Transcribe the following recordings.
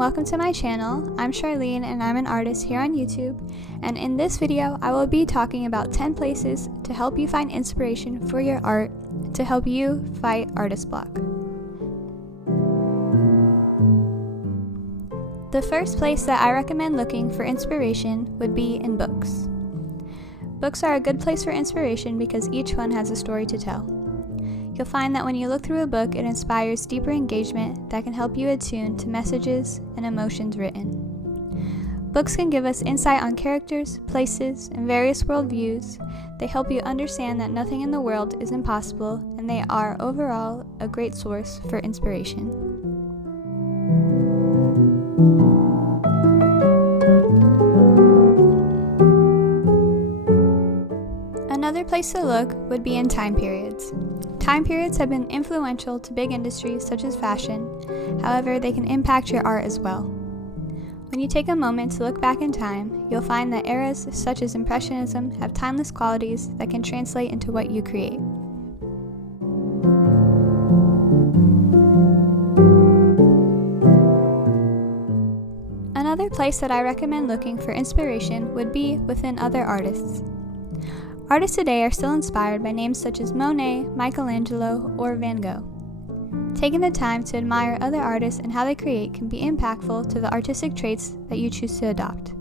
welcome to my channel. I'm Charlene and I'm an artist here on YouTube, and in this video I will be talking about 10 places to help you find inspiration for your art to help you fight artist block. The first place that I recommend looking for inspiration would be in books. Books are a good place for inspiration because each one has a story to tell. You'll find that when you look through a book, it inspires deeper engagement that can help you attune to messages and emotions written. Books can give us insight on characters, places, and various worldviews. They help you understand that nothing in the world is impossible, and they are overall a great source for inspiration. Another place to look would be in time periods. Time periods have been influential to big industries such as fashion. However, they can impact your art as well. When you take a moment to look back in time, you'll find that eras such as Impressionism have timeless qualities that can translate into what you create. Another place that I recommend looking for inspiration would be within other artists. Artists today are still inspired by names such as Monet, Michelangelo, or Van Gogh. Taking the time to admire other artists and how they create can be impactful to the artistic traits that you choose to adopt.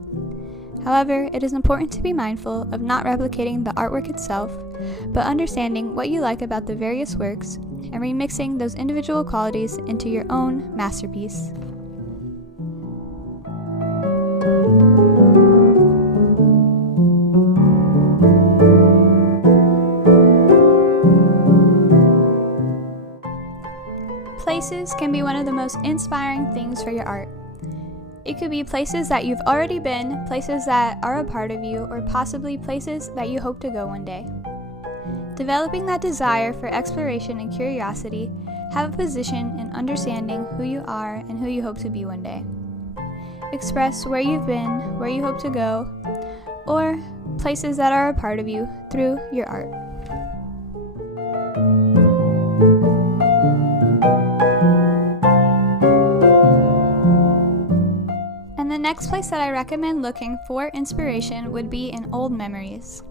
However, it is important to be mindful of not replicating the artwork itself, but understanding what you like about the various works and remixing those individual qualities into your own masterpiece. Places can be one of the most inspiring things for your art. It could be places that you've already been, places that are a part of you, or possibly places that you hope to go one day. Developing that desire for exploration and curiosity, have a position in understanding who you are and who you hope to be one day. Express where you've been, where you hope to go, or places that are a part of you through your art. The next place that I recommend looking for inspiration would be in old memories.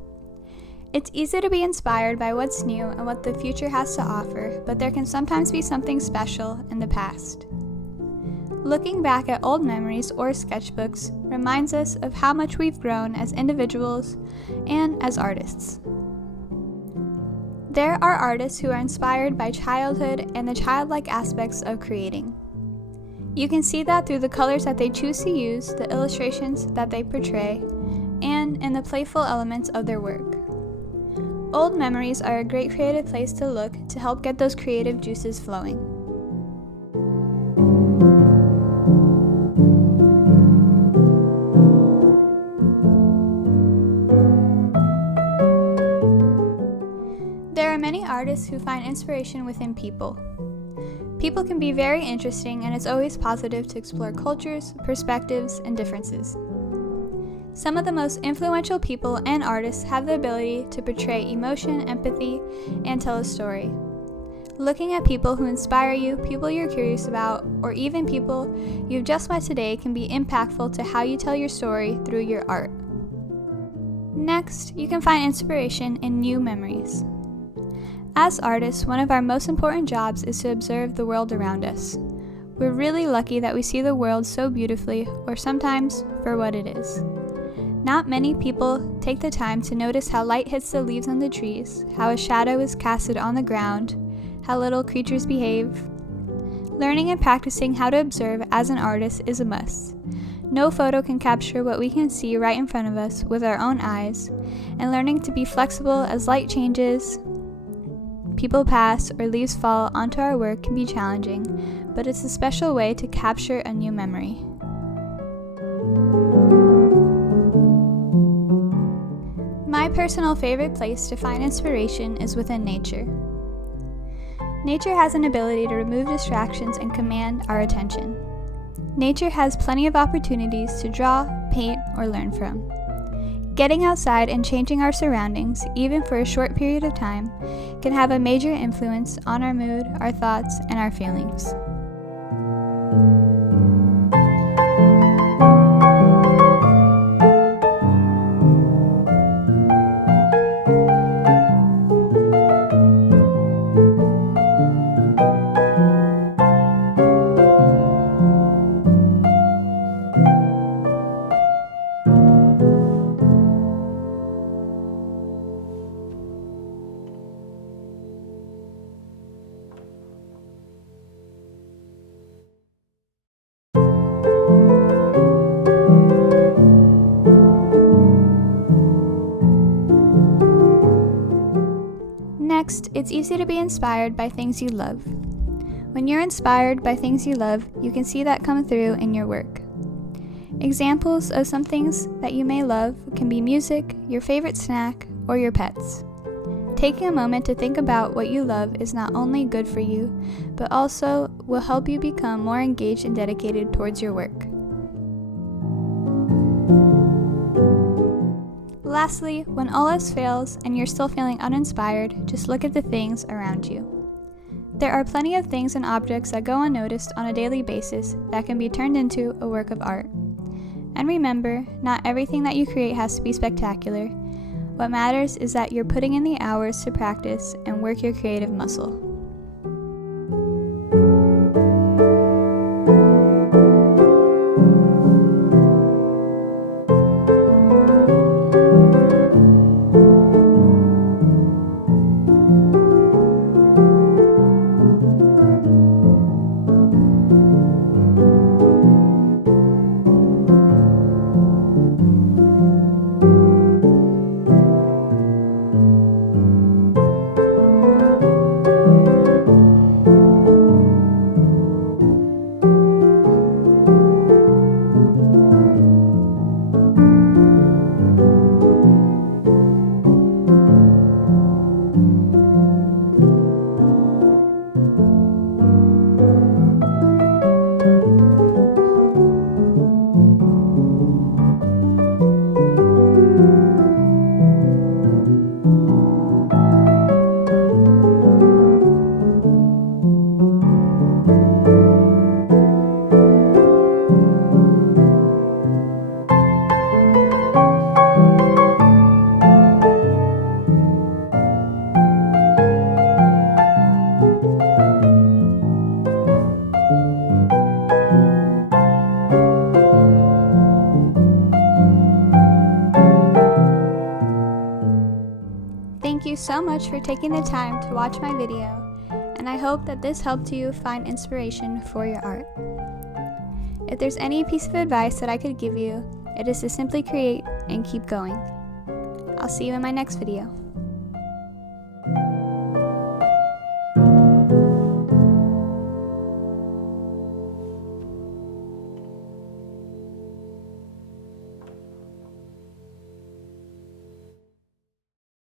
It's easy to be inspired by what's new and what the future has to offer, but there can sometimes be something special in the past. Looking back at old memories or sketchbooks reminds us of how much we've grown as individuals and as artists. There are artists who are inspired by childhood and the childlike aspects of creating. You can see that through the colors that they choose to use, the illustrations that they portray, and in the playful elements of their work. Old memories are a great creative place to look to help get those creative juices flowing. There are many artists who find inspiration within people. People can be very interesting, and it's always positive to explore cultures, perspectives, and differences. Some of the most influential people and artists have the ability to portray emotion, empathy, and tell a story. Looking at people who inspire you, people you're curious about, or even people you've just met today can be impactful to how you tell your story through your art. Next, you can find inspiration in new memories. As artists, one of our most important jobs is to observe the world around us. We're really lucky that we see the world so beautifully, or sometimes for what it is. Not many people take the time to notice how light hits the leaves on the trees, how a shadow is casted on the ground, how little creatures behave. Learning and practicing how to observe as an artist is a must. No photo can capture what we can see right in front of us with our own eyes, and learning to be flexible as light changes, people pass, or leaves fall onto our work can be challenging, but it's a special way to capture a new memory. My personal favorite place to find inspiration is within nature. Nature has an ability to remove distractions and command our attention. Nature has plenty of opportunities to draw, paint, or learn from. Getting outside and changing our surroundings, even for a short period of time, can have a major influence on our mood, our thoughts, and our feelings. Next, it's easy to be inspired by things you love. When you're inspired by things you love, you can see that come through in your work. Examples of some things that you may love can be music, your favorite snack, or your pets. Taking a moment to think about what you love is not only good for you, but also will help you become more engaged and dedicated towards your work. Lastly, when all else fails and you're still feeling uninspired, just look at the things around you. There are plenty of things and objects that go unnoticed on a daily basis that can be turned into a work of art. And remember, not everything that you create has to be spectacular. What matters is that you're putting in the hours to practice and work your creative muscle. Thank you so much for taking the time to watch my video, and I hope that this helped you find inspiration for your art. If there's any piece of advice that I could give you, it is to simply create and keep going. I'll see you in my next video.